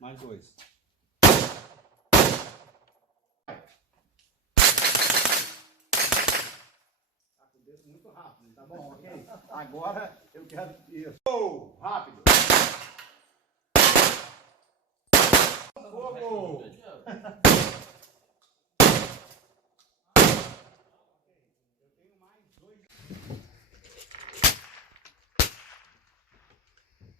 Mais 2. Tá com o dedo muito rápido, tá bom, ok? Agora eu quero isso. Oh, rápido. Fogo!